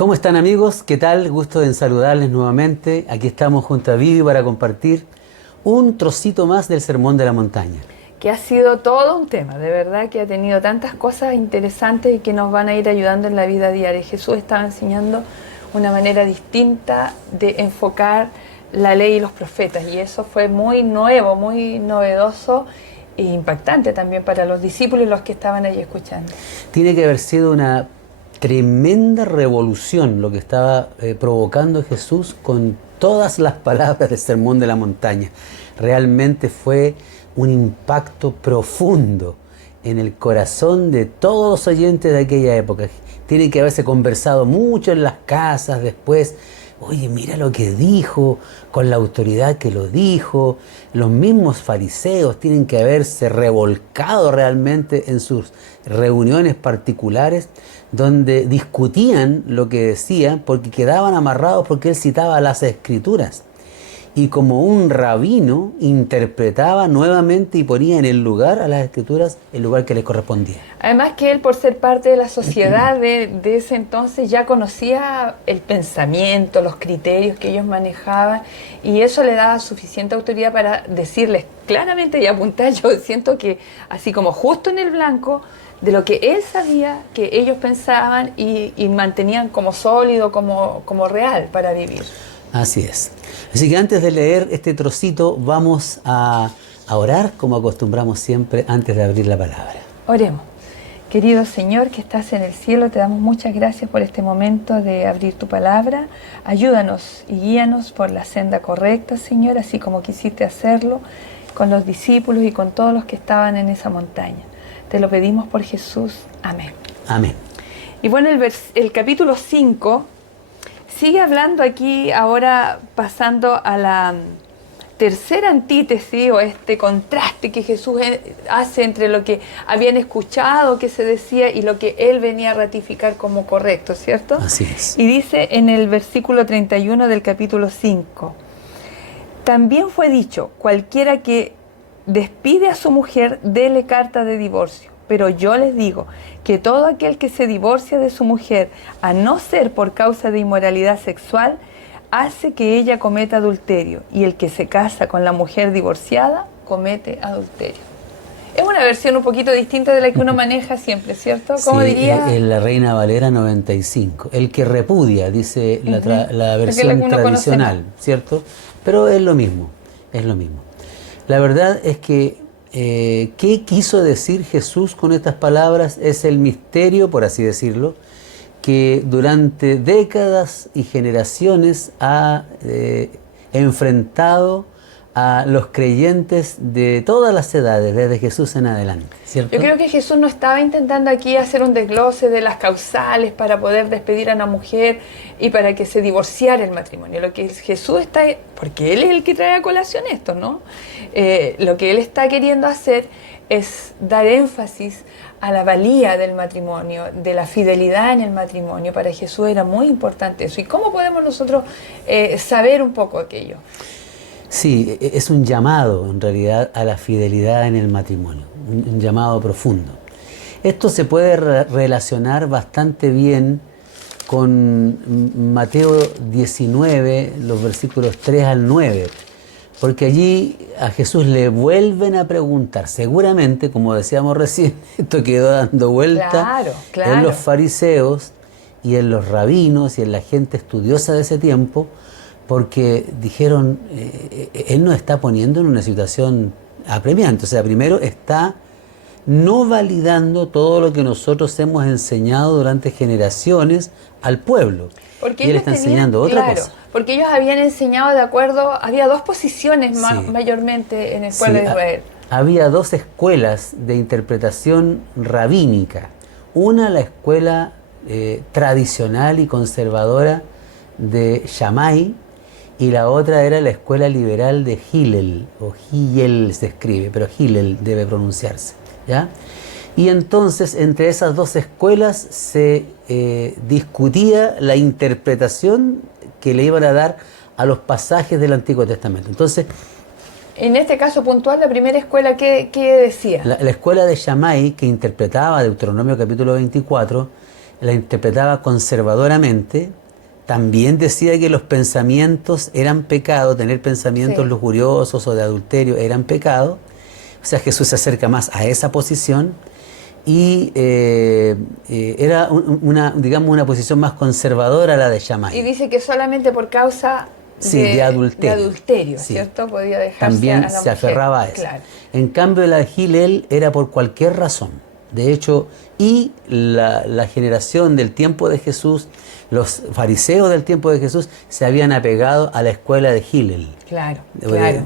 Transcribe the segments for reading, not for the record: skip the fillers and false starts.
¿Cómo están, amigos? ¿Qué tal? Gusto en saludarles nuevamente. Aquí estamos junto a Vivi para compartir un trocito más del Sermón de la Montaña. Que ha sido todo un tema, de verdad que ha tenido tantas cosas interesantes y que nos van a ir ayudando en la vida diaria. Jesús estaba enseñando una manera distinta de enfocar la ley y los profetas, y eso fue muy nuevo, muy novedoso e impactante también para los discípulos y los que estaban allí escuchando. Tiene que haber sido una tremenda revolución lo que estaba provocando Jesús con todas las palabras del Sermón de la Montaña. Realmente fue un impacto profundo en el corazón de todos los oyentes de aquella época. Tiene que haberse conversado mucho en las casas después. Oye, mira lo que dijo, con la autoridad que lo dijo. Los mismos fariseos tienen que haberse revolcado realmente en sus reuniones particulares, donde discutían lo que decía, porque quedaban amarrados porque él citaba las Escrituras. Y como un rabino interpretaba nuevamente y ponía en el lugar a las Escrituras el lugar que les correspondía. Además que él, por ser parte de la sociedad de ese entonces, ya conocía el pensamiento, los criterios que ellos manejaban, y eso le daba suficiente autoridad para decirles claramente y apuntar. Yo siento que así como justo en el blanco de lo que él sabía, que ellos pensaban y mantenían como sólido, como real para vivir. Así es. Así que antes de leer este trocito vamos a orar como acostumbramos siempre antes de abrir la palabra. Oremos. Querido Señor que estás en el cielo, te damos muchas gracias por este momento de abrir tu palabra. Ayúdanos y guíanos por la senda correcta, Señor, así como quisiste hacerlo con los discípulos y con todos los que estaban en esa montaña. Te lo pedimos por Jesús. Amén. Amén. Y bueno, el capítulo 5 sigue hablando aquí, ahora pasando a la tercera antítesis o este contraste que Jesús hace entre lo que habían escuchado, que se decía, y lo que él venía a ratificar como correcto, ¿cierto? Así es. Y dice en el versículo 31 del capítulo 5, también fue dicho, cualquiera que despide a su mujer, dele carta de divorcio. Pero yo les digo que todo aquel que se divorcia de su mujer, a no ser por causa de inmoralidad sexual, hace que ella cometa adulterio, y el que se casa con la mujer divorciada comete adulterio. Es una versión un poquito distinta de la que uno maneja siempre, ¿cierto? ¿Cómo diría? En la Reina Valera 95. El que repudia, dice la versión tradicional, ¿cierto? Pero es lo mismo, es lo mismo. La verdad es que ¿qué quiso decir Jesús con estas palabras? Es el misterio, por así decirlo, que durante décadas y generaciones ha enfrentado a los creyentes de todas las edades, desde Jesús en adelante, ¿cierto? Yo creo que Jesús no estaba intentando aquí hacer un desglose de las causales para poder despedir a una mujer y para que se divorciara el matrimonio. Lo que Jesús está, porque Él es el que trae a colación esto, ¿no? Lo que Él está queriendo hacer es dar énfasis a la valía del matrimonio, de la fidelidad en el matrimonio. Para Jesús era muy importante eso. ¿Y cómo podemos nosotros saber un poco aquello? Sí, es un llamado en realidad a la fidelidad en el matrimonio, un llamado profundo. Esto se puede relacionar bastante bien con Mateo 19, los versículos 3 al 9, porque allí a Jesús le vuelven a preguntar, seguramente, como decíamos recién, esto quedó dando vuelta en los fariseos y en los rabinos y en la gente estudiosa de ese tiempo, porque dijeron, él nos está poniendo en una situación apremiante. O sea, primero está no validando todo lo que nosotros hemos enseñado durante generaciones al pueblo. Porque y él está enseñando otra cosa. Porque ellos habían enseñado de acuerdo, había dos posiciones mayormente en el pueblo de Israel. Había dos escuelas de interpretación rabínica. Una, la escuela tradicional y conservadora de Shammai, y la otra era la escuela liberal de Hillel, o Hillel se escribe, pero Hillel debe pronunciarse, ¿ya? Y entonces entre esas dos escuelas se discutía la interpretación que le iban a dar a los pasajes del Antiguo Testamento. Entonces, en este caso puntual, la primera escuela, ¿qué decía? La escuela de Shammai, que interpretaba Deuteronomio capítulo 24, la interpretaba conservadoramente. También decía que los pensamientos eran pecado, tener pensamientos lujuriosos o de adulterio eran pecado. O sea, Jesús se acerca más a esa posición y era digamos, una posición más conservadora la de Shammai. Y dice que solamente por causa de adulterio, ¿cierto? Podía dejarse también a la se mujer. aferraba a eso. Claro. En cambio, la de Hillel era por cualquier razón. De hecho, y la generación del tiempo de Jesús, los fariseos del tiempo de Jesús, se habían apegado a la escuela de Hillel. Claro,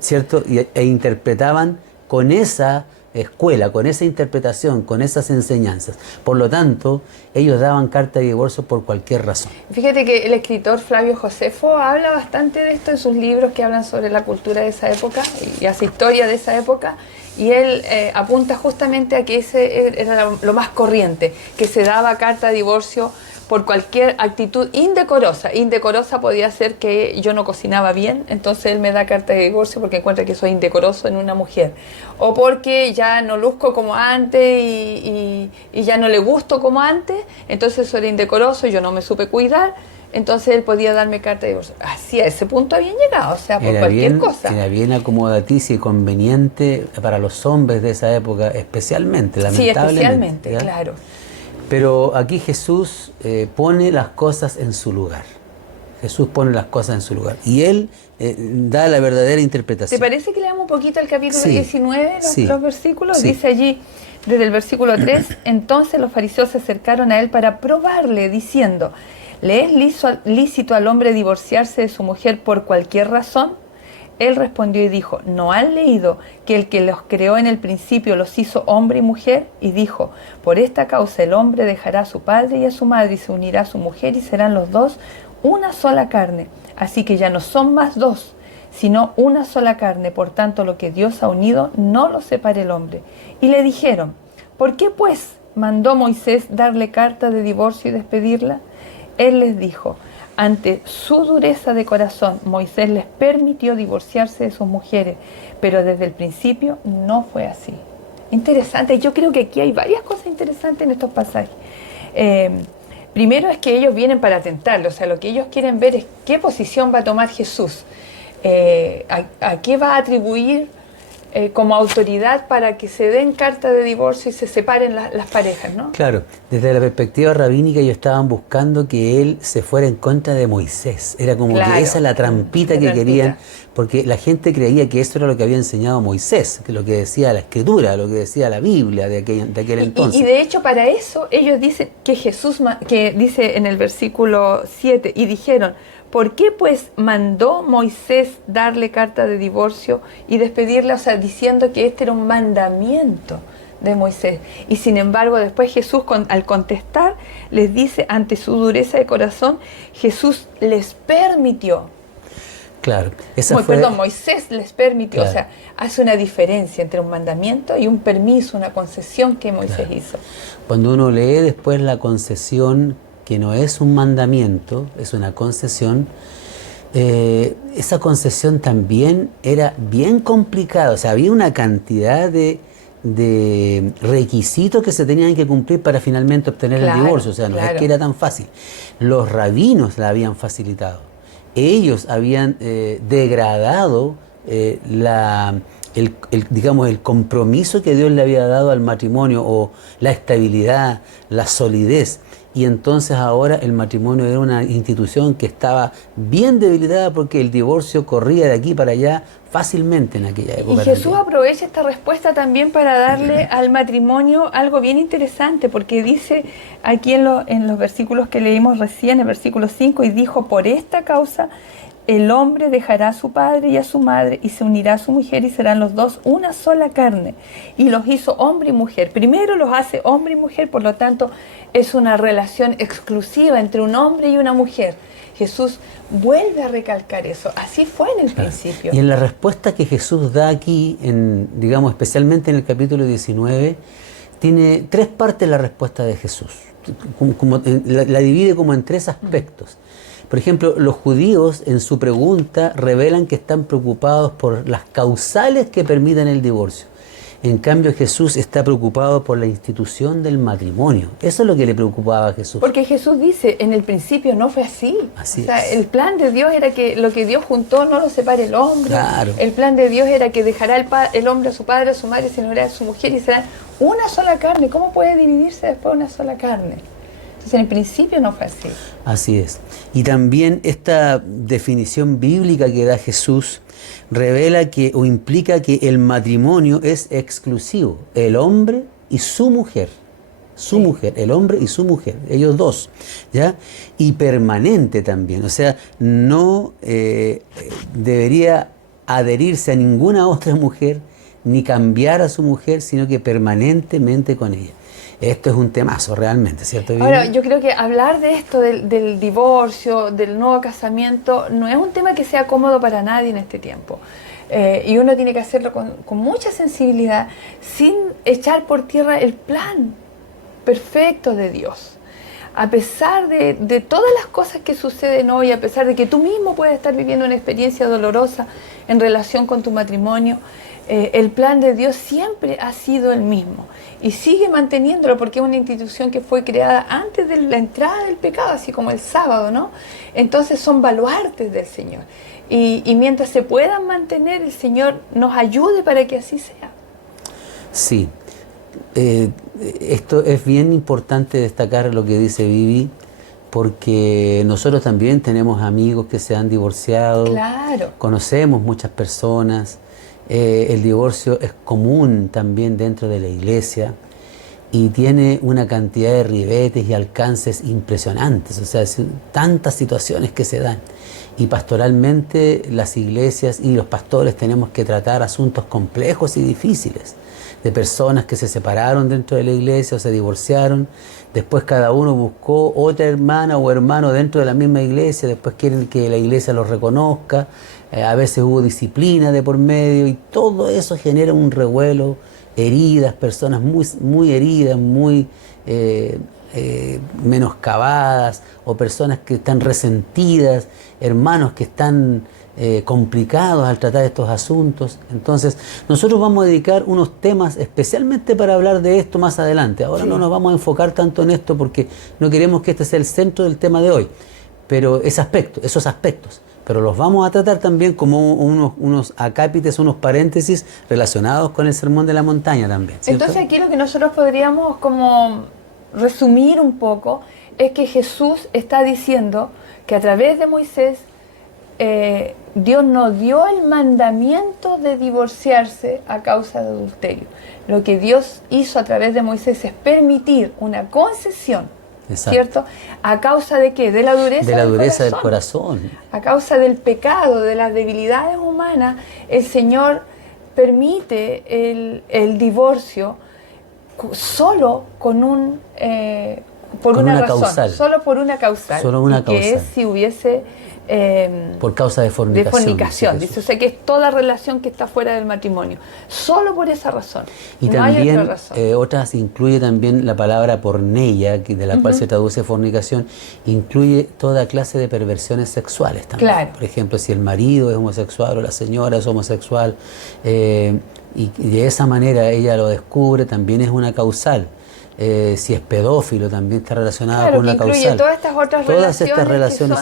¿Cierto? E interpretaban con esa escuela, con esa interpretación, con esas enseñanzas. Por lo tanto, ellos daban carta de divorcio por cualquier razón. Fíjate que el escritor Flavio Josefo habla bastante de esto en sus libros que hablan sobre la cultura de esa época y hace historia de esa época, y él apunta justamente a que ese era lo más corriente, que se daba carta de divorcio por cualquier actitud indecorosa. Indecorosa podía ser que yo no cocinaba bien, entonces él me da carta de divorcio porque encuentra que soy indecoroso en una mujer. O porque ya no luzco como antes y ya no le gusto como antes, entonces soy indecoroso, yo no me supe cuidar, entonces él podía darme carta de divorcio. Así a ese punto habían llegado, o sea, por cualquier cosa. Era bien acomodaticia y conveniente para los hombres de esa época, especialmente, lamentablemente. Sí, especialmente, ¿ya? claro. Pero aquí Jesús pone las cosas en su lugar. Jesús pone las cosas en su lugar. Y Él da la verdadera interpretación. ¿Te parece que leamos un poquito el capítulo 19, los versículos? Sí. Dice allí, desde el versículo 3, entonces los fariseos se acercaron a Él para probarle, diciendo, ¿le es lícito al hombre divorciarse de su mujer por cualquier razón? Él respondió y dijo, ¿no han leído que el que los creó en el principio los hizo hombre y mujer? Y dijo, por esta causa el hombre dejará a su padre y a su madre y se unirá a su mujer y serán los dos una sola carne. Así que ya no son más dos, sino una sola carne. Por tanto, lo que Dios ha unido no lo separe el hombre. Y le dijeron, ¿por qué pues mandó Moisés darle carta de divorcio y despedirla? Él les dijo, ante su dureza de corazón, Moisés les permitió divorciarse de sus mujeres, pero desde el principio no fue así. Interesante, yo creo que aquí hay varias cosas interesantes en estos pasajes. Primero es que ellos vienen para tentarlo, o sea, lo que ellos quieren ver es qué posición va a tomar Jesús, a qué va a atribuir como autoridad para que se den carta de divorcio y se separen las parejas, ¿no? Claro, desde la perspectiva rabínica ellos estaban buscando que él se fuera en contra de Moisés. Era como que esa es la trampita que querían, porque la gente creía que eso era lo que había enseñado Moisés, que lo que decía la Escritura, lo que decía la Biblia de aquel entonces. Y de hecho para eso ellos dicen que Jesús, que dice en el versículo 7, y dijeron, ¿por qué pues mandó Moisés darle carta de divorcio y despedirla? O sea, diciendo que este era un mandamiento de Moisés. Y sin embargo, después Jesús, al contestar, les dice, ante su dureza de corazón, Jesús les permitió. Claro. Moisés les permitió. Claro. O sea, hace una diferencia entre un mandamiento y un permiso, una concesión que Moisés hizo. Cuando uno lee después la concesión, que no es un mandamiento, es una concesión, esa concesión también era bien complicada. O sea, había una cantidad de requisitos que se tenían que cumplir para finalmente obtener el divorcio. O sea, no es que era tan fácil. Los rabinos la habían facilitado. Ellos habían degradado digamos, el compromiso que Dios le había dado al matrimonio, o la estabilidad, la solidez. Y entonces ahora el matrimonio era una institución que estaba bien debilitada porque el divorcio corría de aquí para allá fácilmente en aquella época. Y Jesús aprovecha esta respuesta también para darle al matrimonio algo bien interesante, porque dice aquí en los versículos que leímos recién, el versículo 5, y dijo, por esta causa el hombre dejará a su padre y a su madre y se unirá a su mujer y serán los dos una sola carne. Y los hizo hombre y mujer. Primero los hace hombre y mujer, por lo tanto es una relación exclusiva entre un hombre y una mujer. Jesús vuelve a recalcar eso. Así fue en el principio. Y en la respuesta que Jesús da aquí, digamos especialmente en el capítulo 19, tiene tres partes la respuesta de Jesús. La divide como en tres aspectos. Por ejemplo, los judíos en su pregunta revelan que están preocupados por las causales que permiten el divorcio. En cambio, Jesús está preocupado por la institución del matrimonio. Eso es lo que le preocupaba a Jesús. Porque Jesús dice, en el principio no fue así. Así o sea, es. el plan de Dios era que lo que Dios juntó no lo separe el hombre. Claro. El plan de Dios era que dejará el hombre a su padre, a su madre, se unirá a su mujer y serán una sola carne. ¿Cómo puede dividirse después una sola carne? Entonces, en el principio no fue así. Así es. Y también esta definición bíblica que da Jesús revela que o implica que el matrimonio es exclusivo, el hombre y su mujer. Su mujer, el hombre y su mujer, ellos dos, ¿ya? Y permanente también, o sea, no debería adherirse a ninguna otra mujer ni cambiar a su mujer, sino que permanentemente con ella. Esto es un temazo realmente, ¿cierto? Ahora, yo creo que hablar de esto, del divorcio, del nuevo casamiento, no es un tema que sea cómodo para nadie en este tiempo. Y uno tiene que hacerlo con mucha sensibilidad, sin echar por tierra el plan perfecto de Dios. A pesar de todas las cosas que suceden hoy, a pesar de que tú mismo puedes estar viviendo una experiencia dolorosa en relación con tu matrimonio, el plan de Dios siempre ha sido el mismo y sigue manteniéndolo porque es una institución que fue creada antes de la entrada del pecado, así como el sábado, ¿no? Entonces son baluartes del Señor y mientras se puedan mantener, el Señor nos ayude para que así sea. Sí, esto es bien importante destacar lo que dice Vivi, porque nosotros también tenemos amigos que se han divorciado, Claro. conocemos muchas personas. El divorcio es común también dentro de la iglesia y tiene una cantidad de ribetes y alcances impresionantes, o sea, tantas situaciones que se dan. Y pastoralmente las iglesias y los pastores tenemos que tratar asuntos complejos y difíciles, de personas que se separaron dentro de la iglesia o se divorciaron, después cada uno buscó otra hermana o hermano dentro de la misma iglesia, después quieren que la iglesia los reconozca, a veces hubo disciplina de por medio y todo eso genera un revuelo, heridas, personas muy heridas, muy menoscabadas, o personas que están resentidas, hermanos que están complicados al tratar estos asuntos. Entonces, nosotros vamos a dedicar unos temas especialmente para hablar de esto más adelante. Ahora no nos vamos a enfocar tanto en esto porque no queremos que este sea el centro del tema de hoy, pero esos aspectos. Pero los vamos a tratar también como unos acápites, unos paréntesis relacionados con el Sermón de la Montaña también, ¿cierto? Entonces aquí lo que nosotros podríamos como resumir un poco es que Jesús está diciendo que a través de Moisés Dios nos dio el mandamiento de divorciarse a causa de adulterio. Lo que Dios hizo a través de Moisés es permitir una concesión. Exacto. ¿Cierto? ¿A causa de qué? De la dureza, del corazón. A causa del pecado, de las debilidades humanas, el Señor permite el divorcio solo con por una razón, causal. Solo por una causal. Solo una causal. Que es si hubiese por causa de fornicación. Dice, o sea que es toda relación que está fuera del matrimonio. Solo por esa razón. Y no también hay otra razón. otras incluye también la palabra porneia, de la cual se traduce fornicación, incluye toda clase de perversiones sexuales también. Claro. Por ejemplo, si el marido es homosexual o la señora es homosexual, y de esa manera ella lo descubre, también es una causal. Si es pedófilo también está relacionado con una causal. Incluye todas estas otras estas relaciones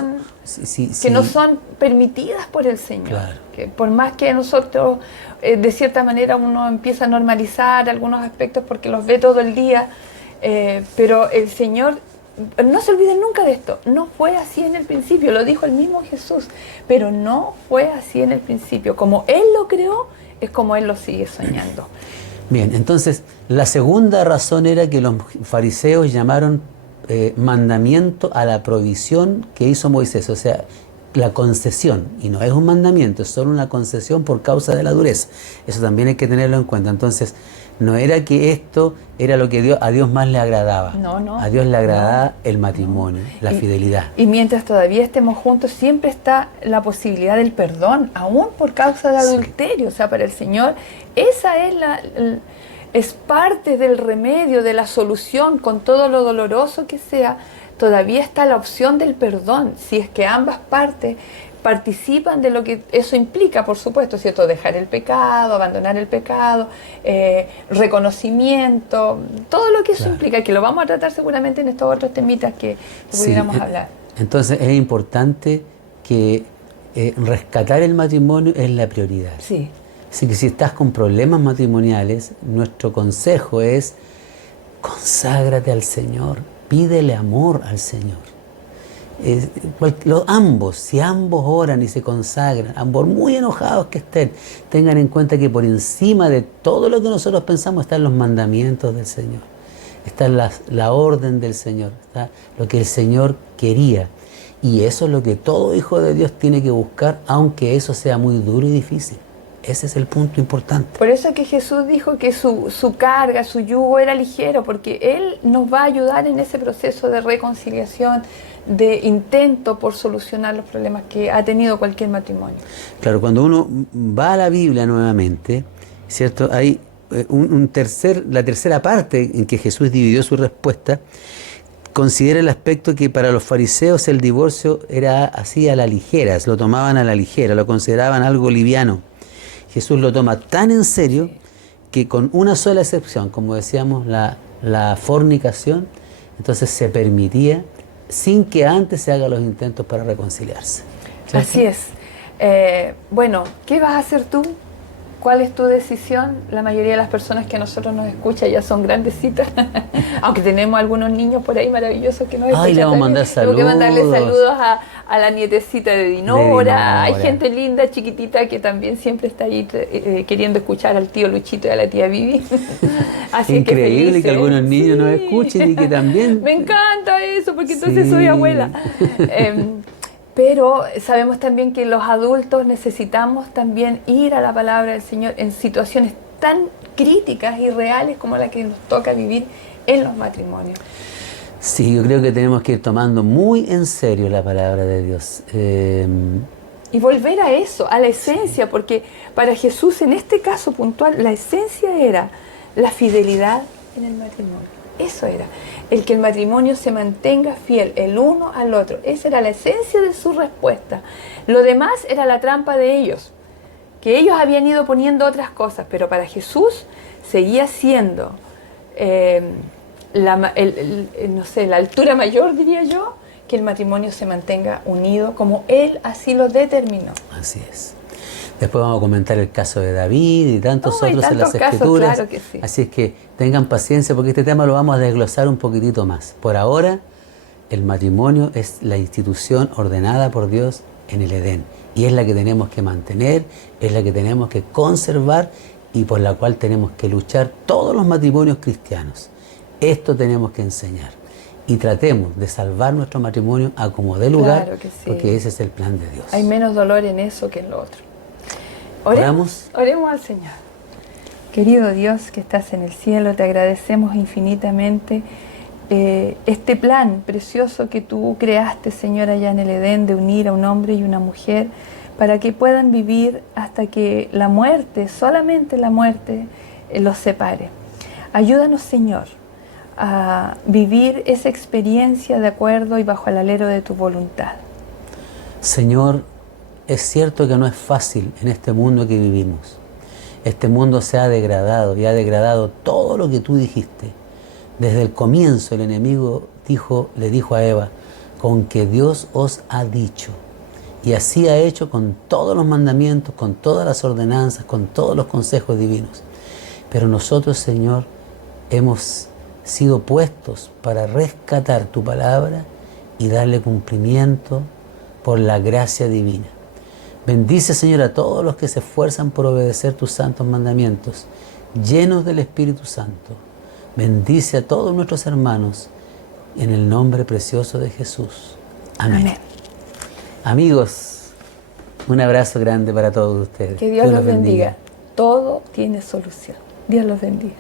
que no son permitidas por el Señor. Claro. Que por más que nosotros de cierta manera uno empieza a normalizar algunos aspectos porque los ve todo el día, pero el Señor, no se olviden nunca de esto, no fue así en el principio, lo dijo el mismo Jesús, pero no fue así en el principio. Como Él lo creó, es como Él lo sigue soñando. Bien, entonces la segunda razón era que los fariseos llamaron mandamiento a la provisión que hizo Moisés, o sea, la concesión, y no es un mandamiento, es solo una concesión por causa de la dureza. Eso también hay que tenerlo en cuenta. Entonces, no era que esto era lo que a Dios más le agradaba. No. A Dios le agradaba el matrimonio, la fidelidad. Y mientras todavía estemos juntos, siempre está la posibilidad del perdón, aún por causa de adulterio. O sea, para el Señor, esa es parte del remedio, de la solución, con todo lo doloroso que sea, todavía está la opción del perdón, si es que ambas partes participan de lo que eso implica, por supuesto, ¿cierto? Dejar el pecado, abandonar el pecado, reconocimiento, todo lo que eso implica, que lo vamos a tratar seguramente en estos otros temitas que pudiéramos hablar. Entonces es importante que rescatar el matrimonio es la prioridad. Sí. Así que si estás con problemas matrimoniales, nuestro consejo es conságrate al Señor, pídele amor al Señor. Si ambos oran y se consagran, ambos muy enojados que estén, tengan en cuenta que por encima de todo lo que nosotros pensamos están los mandamientos del Señor, está la orden del Señor, está lo que el Señor quería. Y eso es lo que todo hijo de Dios tiene que buscar, aunque eso sea muy duro y difícil. Ese es el punto importante. Por eso es que Jesús dijo que su carga, su yugo era ligero, porque Él nos va a ayudar en ese proceso de reconciliación, de intento por solucionar los problemas que ha tenido cualquier matrimonio. Claro, cuando uno va a la Biblia nuevamente, ¿cierto? Hay la tercera parte en que Jesús dividió su respuesta, considera el aspecto que para los fariseos el divorcio era así a la ligera, se lo tomaban a la ligera, lo consideraban algo liviano. Jesús lo toma tan en serio que con una sola excepción, como decíamos, la fornicación, entonces se permitía sin que antes se hagan los intentos para reconciliarse. ¿Cierto? Así es. Bueno, ¿qué vas a hacer tú? ¿Cuál es tu decisión? La mayoría de las personas que a nosotros nos escuchan ya son grandecitas, aunque tenemos algunos niños por ahí maravillosos que nos escuchan. Ay, le vamos a mandar saludos. Tengo que mandarle saludos a la nietecita de Dinora. Hay gente linda, chiquitita, que también siempre está ahí queriendo escuchar al tío Luchito y a la tía Vivi. Así increíble que algunos niños nos escuchen y que también... Me encanta eso, porque entonces soy abuela. Pero sabemos también que los adultos necesitamos también ir a la palabra del Señor en situaciones tan críticas y reales como la que nos toca vivir en los matrimonios. Sí, yo creo que tenemos que ir tomando muy en serio la palabra de Dios. Y volver a eso, a la esencia, porque para Jesús en este caso puntual, la esencia era la fidelidad en el matrimonio. Eso era, el que el matrimonio se mantenga fiel el uno al otro. Esa era la esencia de su respuesta. Lo demás era la trampa de ellos, que ellos habían ido poniendo otras cosas, pero para Jesús seguía siendo no sé, la altura mayor, diría yo, que el matrimonio se mantenga unido como Él así lo determinó. Así es. Después vamos a comentar el caso de David y tantos otros en las casos, Escrituras. claro que sí. Así es que tengan paciencia porque este tema lo vamos a desglosar un poquitito más. Por ahora, el matrimonio es la institución ordenada por Dios en el Edén. Y es la que tenemos que mantener, es la que tenemos que conservar y por la cual tenemos que luchar todos los matrimonios cristianos. Esto tenemos que enseñar. Y tratemos de salvar nuestro matrimonio a como dé lugar, claro que sí, porque ese es el plan de Dios. Hay menos dolor en eso que en lo otro. Oremos al Señor. Querido Dios que estás en el cielo, te agradecemos infinitamente este plan precioso que tú creaste, Señor, allá en el Edén, de unir a un hombre y una mujer para que puedan vivir hasta que la muerte, solamente la muerte, los separe. Ayúdanos, Señor, a vivir esa experiencia de acuerdo y bajo el alero de tu voluntad. Señor, es cierto que no es fácil en este mundo que vivimos. Este mundo se ha degradado y ha degradado todo lo que tú dijiste. Desde el comienzo el enemigo le dijo a Eva, con que Dios os ha dicho. Y así ha hecho con todos los mandamientos, con todas las ordenanzas, con todos los consejos divinos. Pero nosotros, Señor, hemos sido puestos para rescatar tu palabra y darle cumplimiento por la gracia divina. Bendice, Señor, a todos los que se esfuerzan por obedecer tus santos mandamientos, llenos del Espíritu Santo. Bendice a todos nuestros hermanos en el nombre precioso de Jesús. Amén. Amén. Amigos, un abrazo grande para todos ustedes. Que Dios los bendiga. Todo tiene solución. Dios los bendiga.